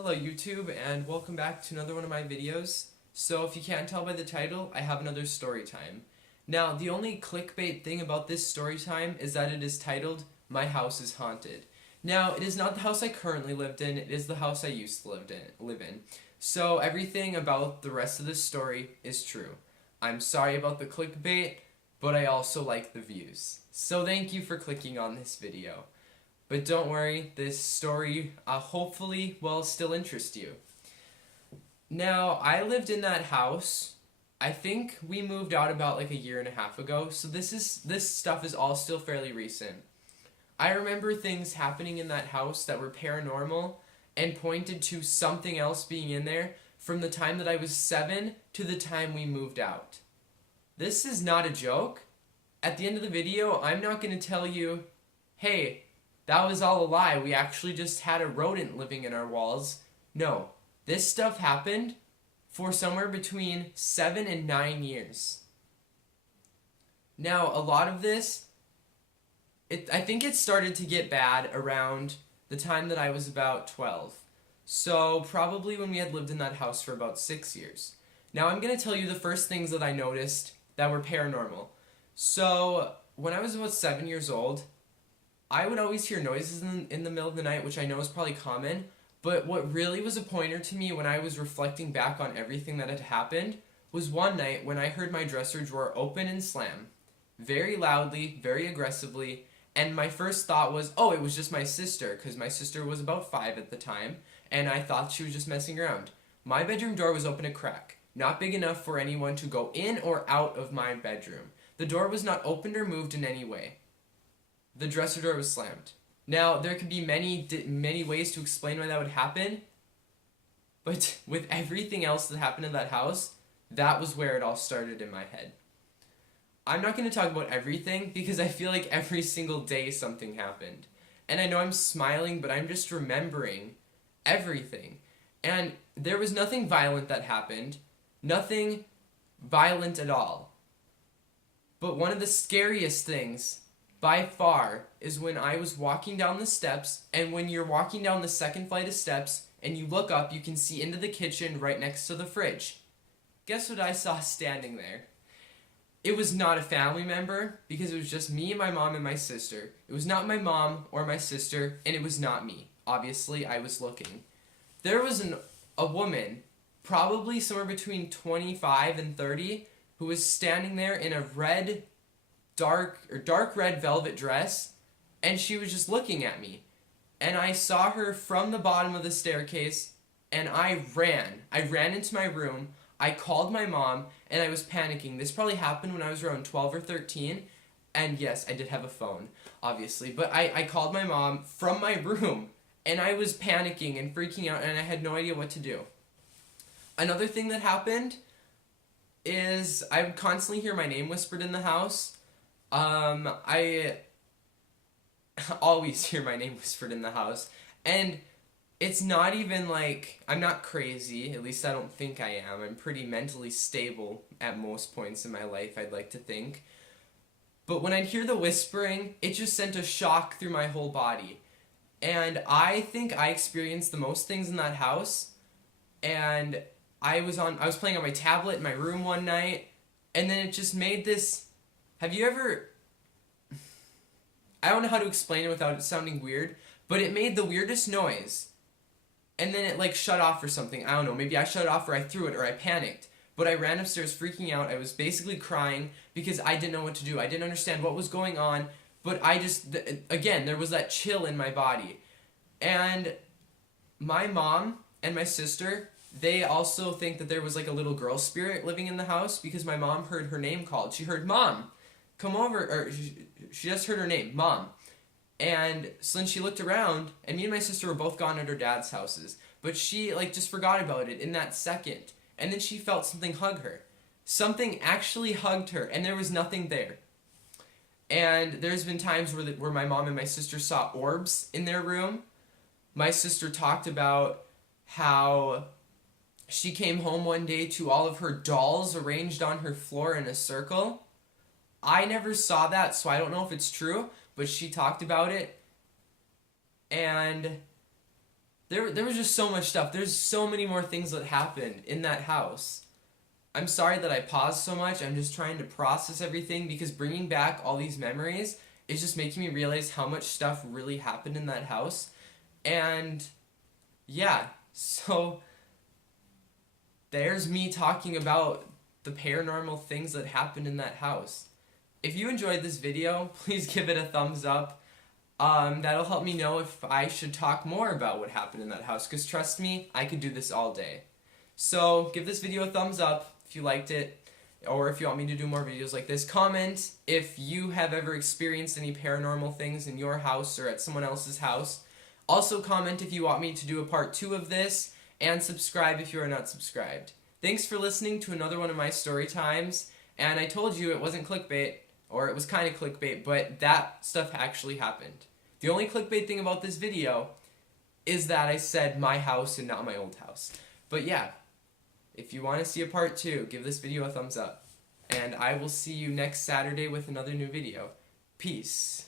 Hello YouTube, and welcome back to another one of my videos. So if you can't tell by the title, I have another story time. Now, the only clickbait thing about this story time is that it is titled, My House is Haunted. Now, it is not the house I currently lived in, it is the house I used to live in. So everything about the rest of this story is true. I'm sorry about the clickbait, but I also like the views. So thank you for clicking on this video. But don't worry, this story hopefully will still interest you. Now, I lived in that house. I think we moved out about like a year and a half ago, so this stuff is all still fairly recent. I remember things happening in that house that were paranormal and pointed to something else being in there from the time that I was 7 to the time we moved out. This is not a joke. At the end of the video, I'm not going to tell you, hey, that was all a lie, we actually just had a rodent living in our walls. No, this stuff happened for somewhere between 7 and 9 years. Now, a lot of this, I think it started to get bad around the time that I was about 12. So probably when we had lived in that house for about 6 years. Now I'm going to tell you the first things that I noticed that were paranormal. So when I was about 7 years old, I would always hear noises in the middle of the night, which I know is probably common, but what really was a pointer to me when I was reflecting back on everything that had happened was one night when I heard my dresser drawer open and slam, very loudly, very aggressively, and my first thought was, oh, it was just my sister, because my sister was about 5 at the time, and I thought she was just messing around. My bedroom door was open a crack, not big enough for anyone to go in or out of my bedroom. The door was not opened or moved in any way. The dresser door was slammed. Now, there could be many ways to explain why that would happen, but with everything else that happened in that house, that was where it all started in my head. I'm not going to talk about everything because I feel like every single day something happened. And I know I'm smiling, but I'm just remembering everything. And there was nothing violent that happened. Nothing violent at all. But one of the scariest things by far is when I was walking down the steps, and when you're walking down the second flight of steps and you look up, you can see into the kitchen right next to the fridge. Guess what I saw standing there? It was not a family member because it was just me and my mom and my sister. It was not my mom or my sister, and it was not me. Obviously, I was looking. There was a woman, probably somewhere between 25 and 30, who was standing there in a dark red velvet dress, and she was just looking at me. And I saw her from the bottom of the staircase, and I ran. I ran into my room, I called my mom, and I was panicking. This probably happened when I was around 12 or 13, and yes, I did have a phone, obviously, but I called my mom from my room, and I was panicking and freaking out, and I had no idea what to do. Another thing that happened is I would constantly hear my name whispered in the house. I always hear my name whispered in the house, and it's not even like, I'm not crazy, at least I don't think I am. I'm pretty mentally stable at most points in my life, I'd like to think. But when I'd hear the whispering, it just sent a shock through my whole body. And I think I experienced the most things in that house, and I was playing on my tablet in my room one night, and then it just made this. Have you ever, I don't know how to explain it without it sounding weird, but it made the weirdest noise, and then it like shut off or something. I don't know, maybe I shut it off or I threw it or I panicked, but I ran upstairs freaking out. I was basically crying because I didn't know what to do. I didn't understand what was going on, but I just, again, there was that chill in my body. And my mom and my sister, they also think that there was like a little girl spirit living in the house because my mom heard her name called. She heard, "Mom, come over," or she just heard her name, Mom. And so then she looked around, and me and my sister were both gone at her dad's houses, but she like just forgot about it in that second, and then she felt something hug her. Something actually hugged her, and there was nothing there. And there's been times where my mom and my sister saw orbs in their room. My sister talked about how she came home one day to all of her dolls arranged on her floor in a circle. I never saw that, so I don't know if it's true, but she talked about it. And there was just so much stuff. There's so many more things that happened in that house. I'm sorry that I paused so much. I'm just trying to process everything because bringing back all these memories is just making me realize how much stuff really happened in that house. And yeah, so there's me talking about the paranormal things that happened in that house. If you enjoyed this video, please give it a thumbs up. That'll help me know if I should talk more about what happened in that house, because trust me, I could do this all day. So give this video a thumbs up if you liked it, or if you want me to do more videos like this. Comment if you have ever experienced any paranormal things in your house or at someone else's house. Also comment if you want me to do a part 2 of this, and subscribe if you are not subscribed. Thanks for listening to another one of my story times, and I told you it wasn't clickbait, or it was kind of clickbait, but that stuff actually happened. The only clickbait thing about this video is that I said my house and not my old house. But yeah, if you want to see a part 2, give this video a thumbs up. And I will see you next Saturday with another new video. Peace.